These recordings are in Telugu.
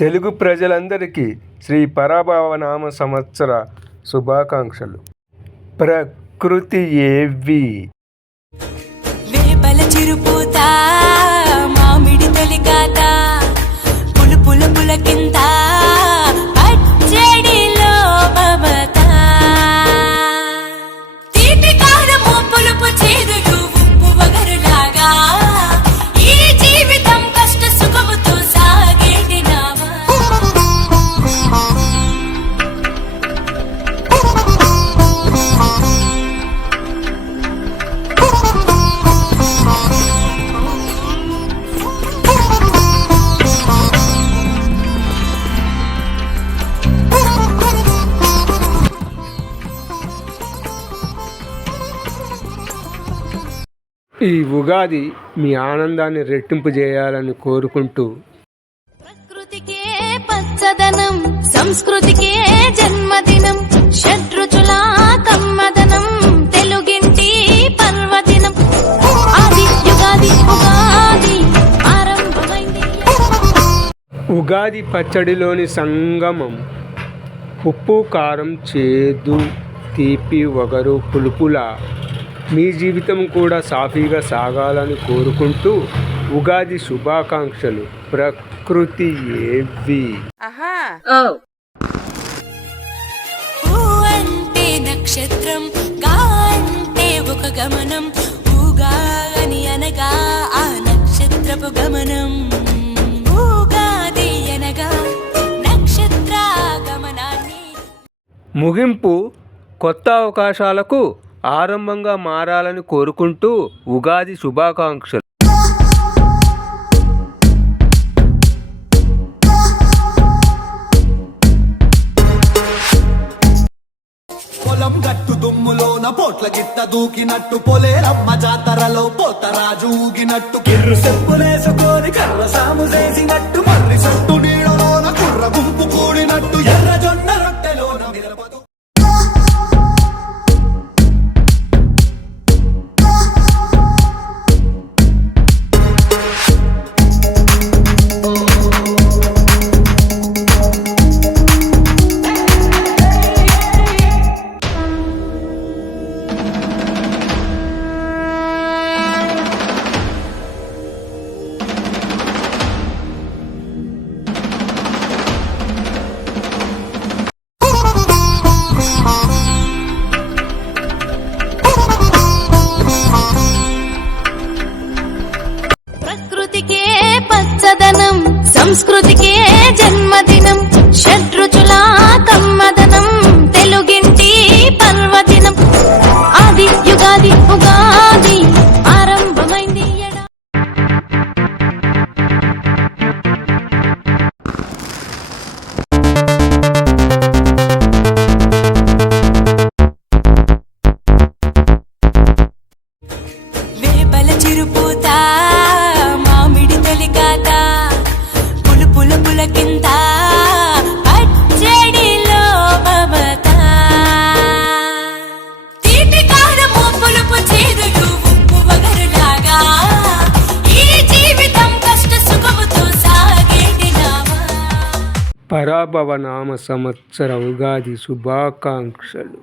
తెలుగు ప్రజలందరికీ శ్రీ పరాభవనామ సంవత్సర శుభాకాంక్షలు. ప్రకృతి ఏవి వేపల చిరుపూత మామిడి తొలికాత పులు పుల పులకింత పచ్చడిలో మమత తీపి కారము పులుపు చేదులు ఉప్పు వగరులాగా ఈ జీవితం కష్ట సుఖముతో సాగేటి నావా. ఈ ఉగాది మీ ఆనందాన్ని రెట్టింపు చేయాలని కోరుకుంటూ, ప్రకృతికే పచ్చదనం సంస్కృతికే జన్మదినం షడ్రుచుల కమ్మదనం తెలుగింటి పర్వదినం ఆది యుగాది ఉగాది ఆరంభమైంది. ఉగాది పచ్చడిలోని సంగమం ఉప్పు కారం చేదు తీపి వగరు పులుపుల మీ జీవితం కూడా సాఫీగా సాగాలని కోరుకుంటూ ఉగాది శుభాకాంక్షలు. ప్రకృతి ఏవి ఊ అంటే నక్షత్రం గా అంటే ఒక గమనం ఊగా అని అనగా ఆ నక్షత్రపు గమనం ఊగాది అనగా నక్షత్ర గమనాన్ని. ముగింపు కొత్త అవకాశాలకు ఆరంభంగా మారాలని కోరుకుంటూ ఉగాది శుభాకాంక్షలు. పొలం గట్టు దుమ్ములోన పోట్ల గిట్ట దూకినట్టు పొలేరమ్మ జాతరలో పోతరాజు ఊగినట్టు కిర్రు చెప్పులేసుకొని కర్ర సాము చేసినట్టు మర్రి సొట్టు నీడలోన కుర్ర గుంపు కూడినట్టు ఎర్ర జొన్న రొట్టెలోన మిరపదు. ప్రకృతికే పచ్చదనం సంస్కృతికే జన్మదినం షడ్రుచుల కమ్మదనం తెలుగింటి పర్వదినం ఆది యుగాది ఉగాది ఆరంభమైంది. వేపల చిరుపూత మామిడి తొలికాత పులు పుల పులకింత పచ్చడిలో మమత తీపి కారము పులుపు చేదులు ఉప్పు వగరులాగా ఈ జీవితం కష్ట సుఖముతో సాగేటి నావా. పరాభవనామ సంవత్సర ఉగాది శుభాకాంక్షలు.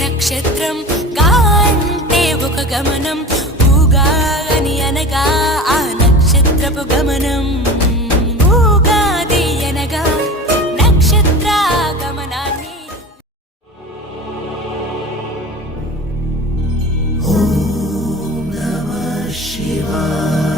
నక్షత్రం గా అంటే ఒక గమనం ఊగా అని అనగా ఆ నక్షత్రపు గమనం ఊగాది అనగా నక్షత్ర గమనాన్ని. ఓం నమః శివాయ.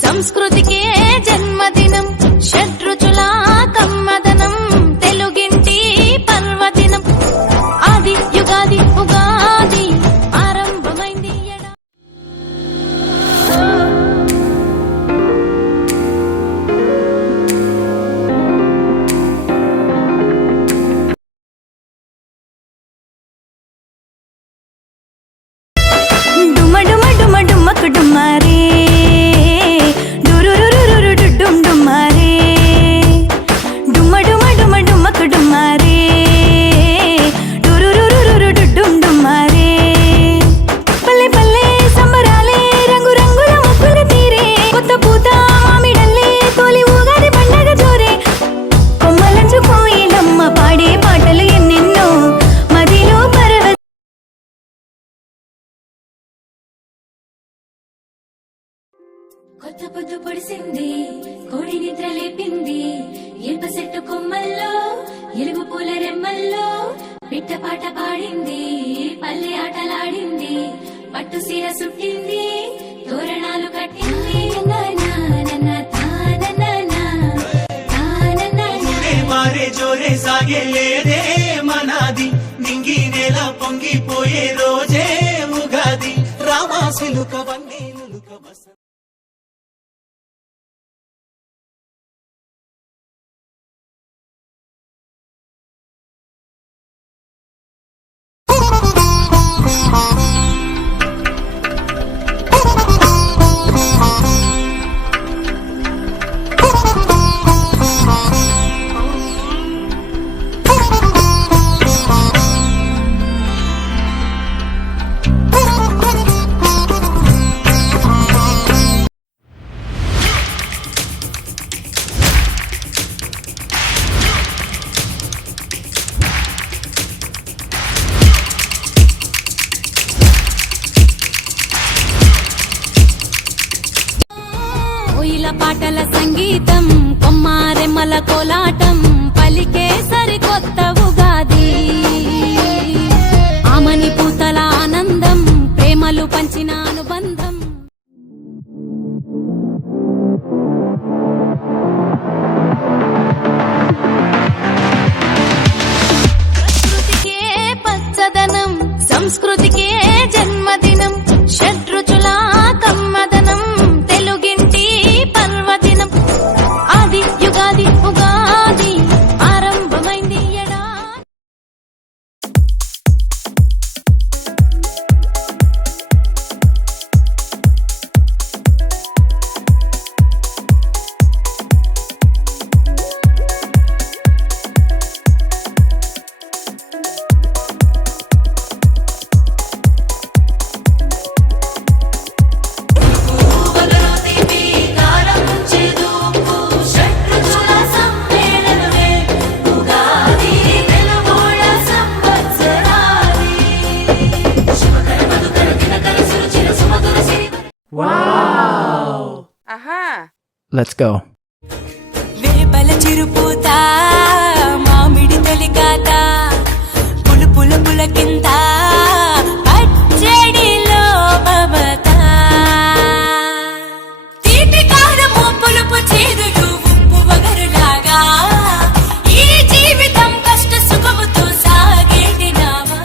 సంస్కృతికే జన్మదినం షడ్రుచుల కమ్మదనం తెలుగింటి పర్వదినం ఆది యుగాది ఉగాది ఆరంభమైంది ఎడా డుమ డుమ డుమ డుమ్మకు డుమ్మారే డురురురురు డుడ్డుమ్ డుమ్మారే డుమ డుమ డుమ డుమ్మకు డుమ్మారే డురురురురు డుడ్డుమ్ డుమ్మారే పల్లె పల్లె సంబరాలే రంగు రంగుల ముగ్గుల తీరే కొత్త పూత మామిడల్లే తొలి ఊగాది పండగ జోరే కొమ్మలంచు కోయిలమ్మ పాడే పాటలు ఎన్నెన్నో మదిలో పరవ కొత్త పొద్దు పొడిసింది కోడి నిద్ర లేపింది ఇనుప చెట్టు కొమ్మల్లో ఎలుగు పూల రెమ్మల్లో పిట్ట పాట పాడింది పల్లె ఆటలాడింది పట్టు సీర సుట్టింది తోరణాలు కట్టింది ఊరే మారే జోరే సాగే లేదే మనాది నింగి నేల పొంగిపోయే రోజే ఉగాది రామాసిలుక వన్నేలుక వస కోయిల పాటల సంగీతం కొమ్మారెమ్మల కోలాటం పలికే సరికొత్త ఉగాది ఆమని పూతల ఆనందం ప్రేమలు పంచిన అనుబంధం ప్రకృతికే పచ్చదనం సంస్కృతికే జన్మదినం షడ్రుచుల కమ్మదనం తెలుగింటి పర్వదినం ఆది యుగాది ఉగాది ఆరంభమైంది ఎడా Let's go. వేపల చిరుపూత మామిడి తొలికాత పులు పుల పుల కింద పచ్చడిలో మమత తీపి కారము పులుపు చేదులు ఉప్పు వగరులాగా ఈ జీవితం కష్ట సుఖముతో సాగేటి నావా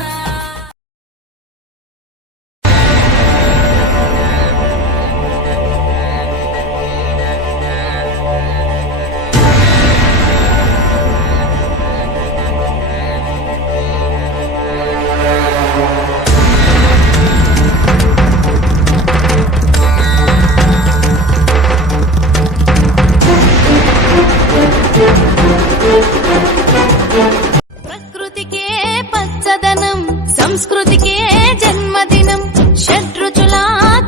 ప్రకృతికే పచ్చదనం సంస్కృతికే జన్మదినం షడ్రుచుల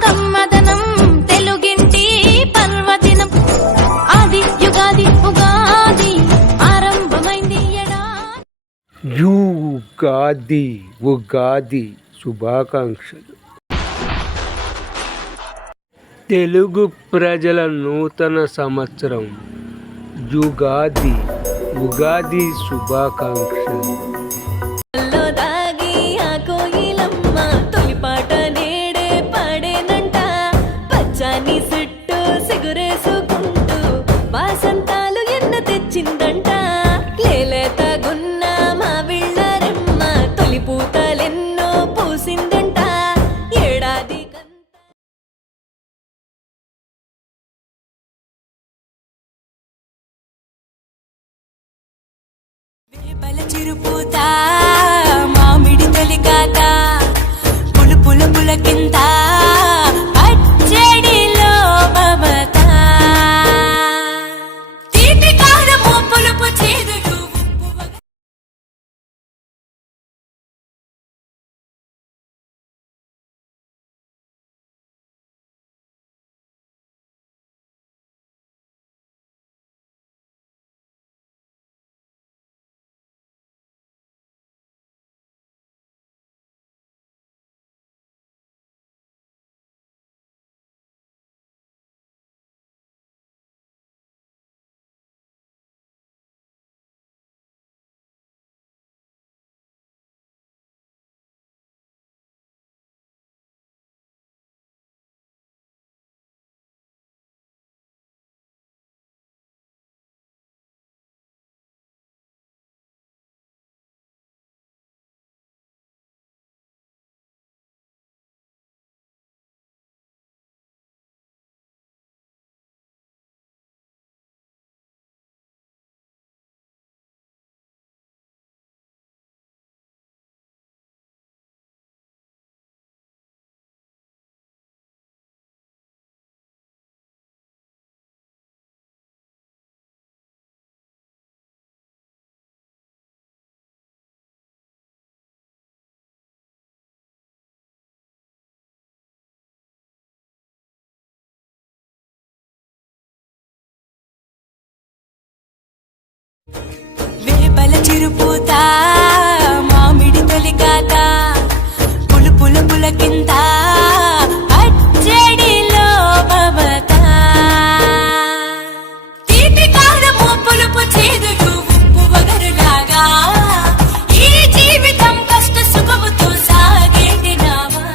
కమ్మదనం తెలుగింటి పర్వదినం ఆది యుగాది ఉగాది ఆరంభమైంది ఎడా యుగాది ఉగాది శుభాకాంక్షలు. తెలుగు ప్రజల నూతన సంవత్సరం యుగాది ఉగాది శుభాకాంక్షలు. లో దాగి ఆ కోయిలమ్మ తొలిపాట నేడే పాడేనంట పచ్చాని సుట్టు సిగురు ఊరేసుకుంటూ వాసంతాలు ఎన్న తెచ్చిందంట లేలేత గున్న మా విళ్ళరెమ్మ తొలి పూతలెన్నో పూసిందంట ఏడాది వేపల చిరుపూత మామిడి తొలికాత పులు పుల పుల కింద పచ్చడిలో మమత తీపి కారము పులుపు చేదులు ఉప్పు వగ- వేపల చిరుపూత మామిడి తొలికాత పులు పుల పుల కింద పచ్చడిలో మమత తీపి కారము పులుపు చేదులు ఉప్పు వగరులాగా ఈ జీవితం కష్ట సుఖముతో సాగేటి నావా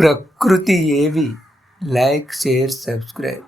ప్రకృతి ఏవి లైక్ షేర్ సబ్స్క్రైబ్.